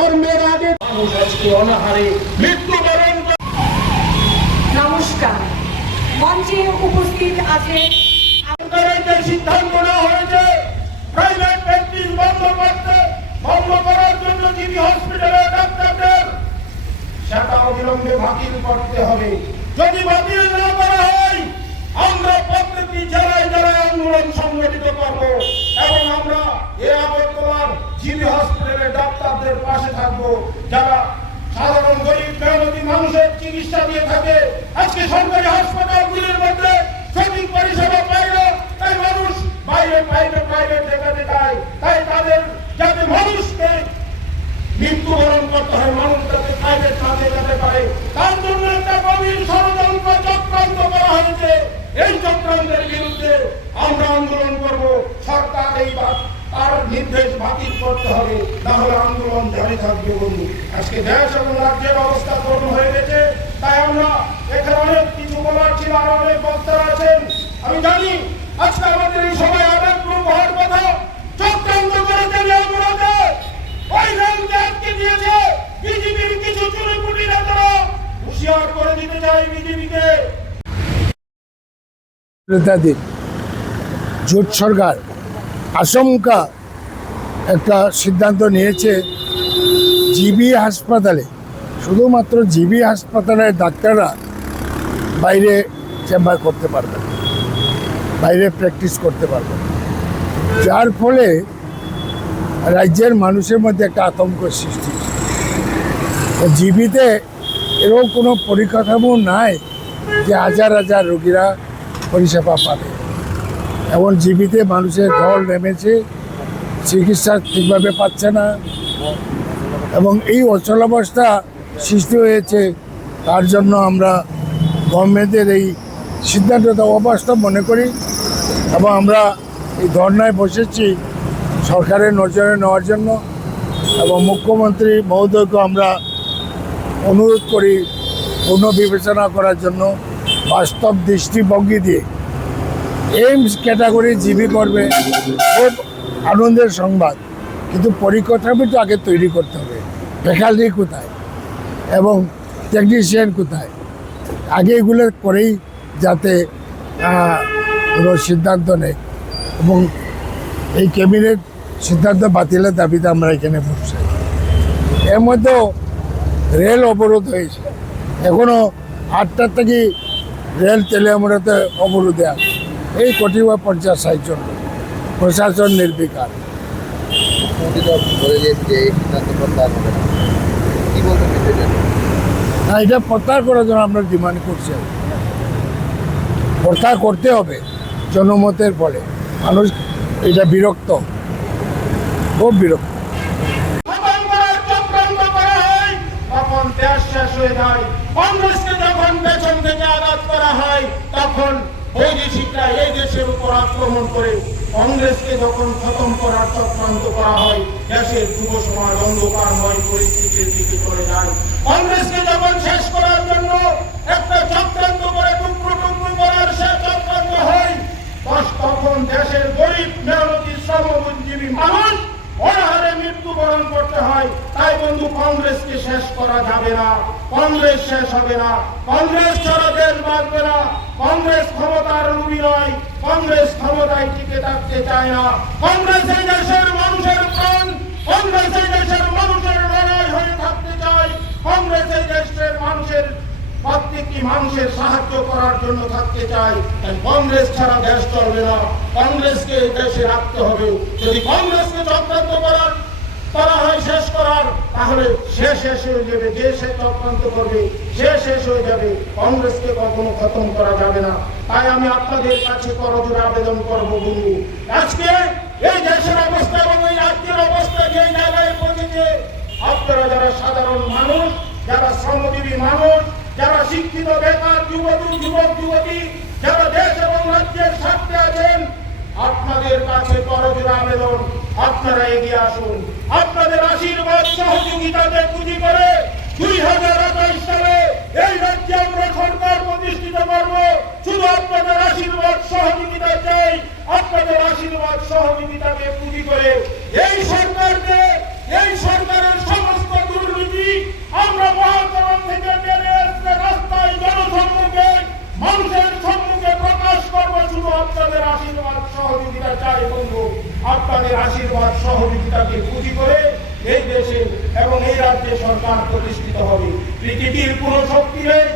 জন্মের আগে মানুষ আজকে অনাহারে মৃত্যুবরণ। নমস্কার, মঞ্চে উপস্থিত আছে সিদ্ধান্ত নেওয়া হয়েছে প্রাইভেট প্র্যাকটিস বন্ধ করার জন্য জিবি হসপিটালের ডাক্তারদের সেটা অবিলম্বে বাতিল করতে হবে। যদি বাতিল না করা হয় আমরা প্রত্যেকটি জেলায় জেলায় আন্দোলন সংগঠিত করব এবং আমরা এই আগরতলার জিবি হসপিটালের ডাক্তারদের পাশে থাকবো, যারা সাধারণ গরিব মেহনতি মানুষের চিকিৎসা দিয়ে থাকে। আজকে সরকারি হাসপাতালগুলির মধ্যে সঠিক পরিষেবা পায় না, তাই মানুষ বাইরে প্রাইভেট দেখাতে চায়। তাই তাদের যাতে মানুষকে মৃত্যুবরণ করতে হয়, মানুষ যাতে প্রাইভেট না দেখাতে পারে, তার জন্য একটা গভীর ষড়যন্ত্র চক্রান্ত করা হয়েছে। এই চক্রান্তের বিরুদ্ধে আমরা আন্দোলন করব। সরকার এই তার নির্দেশ বাতিল করতে হবে, তাহলে আন্দোলন জারি থাকবে। বন্ধু, আজকে দেশ এবং রাজ্যের অবস্থা করুণ হয়ে গেছে। তাই আমরা এখানে অনেক কিছু বলার ছিল, আরো অনেক বক্তারা আছেন। আমি জানি আজকে আমাদের এই সবাই আবেগ গ্রুপ হওয়ার কথা, চক্রান্ত করে দেবে অপরাধে ওই রেলকে আটকে দিয়েছে বিজেপির কিছু চুরিপুটি নেতারা। হুঁশিয়ার করে দিতে চাই বিজেপিকে। জোট সরকার আশঙ্কা একটা সিদ্ধান্ত নিয়েছে, জিবি হাসপাতালে শুধুমাত্র জিবি হাসপাতালের ডাক্তাররা বাইরে চেম্বার করতে পারবে, বাইরে প্র্যাকটিস করতে পারবে, যার ফলে রাজ্যের মানুষের মধ্যে একটা আতঙ্ক সৃষ্টি। জিবিতে এরকম কোনো পরিকাঠামো নাই যে হাজার হাজার রোগীরা পরিষেবা পাবে। এবং জিবিতে মানুষের ঢল নেমেছে, চিকিৎসা ঠিকভাবে পাচ্ছে না এবং এই অচলাবস্থা সৃষ্টি হয়েছে। তার জন্য আমরা গভর্নমেন্টের এই সিদ্ধান্তটা অবাস্তব মনে করি এবং আমরা এই ধর্নায় বসেছি সরকারের নজরে নেওয়ার জন্য। এবং মুখ্যমন্ত্রী মহোদয়কে আমরা অনুরোধ করি পুনর্বিবেচনা করার জন্য, বাস্তব দৃষ্টিভঙ্গি দিয়ে এইমস ক্যাটাগরি জিবি করবে, খুব আনন্দের সংবাদ। কিন্তু পরিকাঠামোটা আগে তৈরি করতে হবে। ফ্যাকাল্টি কোথায় এবং টেকনিশিয়ান কোথায়, আগে এগুলো করেই যাতে কোনো সিদ্ধান্ত নেয়। এবং এই ক্যাবিনেট সিদ্ধান্ত বাতিলের দাবিতে আমরা এখানে বসছি। এর মধ্যেও রেল অবরোধ হয়েছে, এখনও 8টার থেকে রেল তেলেমুড়াতে অবরোধে আছে। এই কোটি বা 50-60 জন, প্রশাসন নির্বিকার। না, এটা প্রত্যাহার করার জন্য আমরা ডিমান্ড করছি। প্রত্যাহার করতে হবে জনমতের ফলে। মানুষ এটা বিরক্ত, খুব বিরক্ত। তখন দেশ শেষ হয়ে যায়। কংগ্রেসকে যখন পেছন থেকে আঘাত করা হয় তখন বৈদেশিকরা এই দেশের উপর আক্রমণ করে। কংগ্রেসকে যখন খতম করার চক্রান্ত করা হয়, দেশের যুব সমাজ অন্ধকারময় পরিস্থিতির দিকে চলে যায়। কংগ্রেসকে যখন শেষ করার জন্য একটা চক্রান্ত করে টুকরো করার সে চক্রান্ত হয়, তখন দেশের গরিব মেহনতি শ্রমজীবী মানুষ অনাহারে মৃত্যুবরণ করতে হয়। তাই বন্ধু, কংগ্রেসকে শেষ করা যাবে না, কংগ্রেস শেষ হবে না। কংগ্রেস ছাড়া দেশ বাঁচবে না। কংগ্রেস ক্ষমতার লোভী নয়, কংগ্রেস ক্ষমতায় টিকে থাকতে চায় না। কংগ্রেস এই দেশের মানুষের প্রাণ, কংগ্রেস এই দেশের মানুষের লড়াই হয়ে থাকতে চায়। কংগ্রেস এই দেশের মানুষের প্রত্যেকটি মানুষের সাহায্য করার জন্য থাকতে চায়। তাই কংগ্রেস ছাড়া দেশ চলবে না, কংগ্রেসকে দেশে রাখতে হবে। যদি কংগ্রেসকে চক্রান্ত করা হয় শেষ করার, তাহলে সে শেষ হয়ে যাবে। যে সে চক্রান্ত করবে সে শেষ হয়ে যাবে, কংগ্রেসকে কখনো খতম করা যাবে না। তাই আমি আপনাদের কাছে করজোড়ে আবেদন করবো বন্ধু, আজকে এই দেশের অবস্থা এবং এই রাজ্যের অবস্থা যে জায়গায় পৌঁছেছে, আপনারা যারা সাধারণ মানুষ, যারা শ্রমজীবী মানুষ, যারা শিক্ষিত বেকার যুবক যুবতী, যারা দেশ এবং রাজ্যের স্বার্থে আছেন, আপনাদের কাছে করজোড়ে আবেদন, আপনারা এগিয়ে আসুন। আপনাদের আশীর্বাদ সহযোগিতাতে পুঁজি করে 2028 সালে এই রাজ্যে আমরা সরকার প্রতিষ্ঠিত করব। শুধু আপনাদের আশীর্বাদ সহযোগিতা চাই। আপনাদের আশীর্বাদ সহযোগিতাকে পুঁজি করে এই সরকারের সমস্ত আমরা মহাচরণ থেকে টেনে আসতে রাস্তায় জনসম্মুখে মানুষের সম্মুখে প্রকাশ করবো শুধু আপনাদের আশীর্বাদ সহযোগিতা চাই বন্ধু। আপনাদের আশীর্বাদ সহযোগিতাকে পুঁজি করে এই দেশে এবং এই রাজ্যে সরকার প্রতিষ্ঠিত হবে। পৃথিবীর কোন শক্তি নেই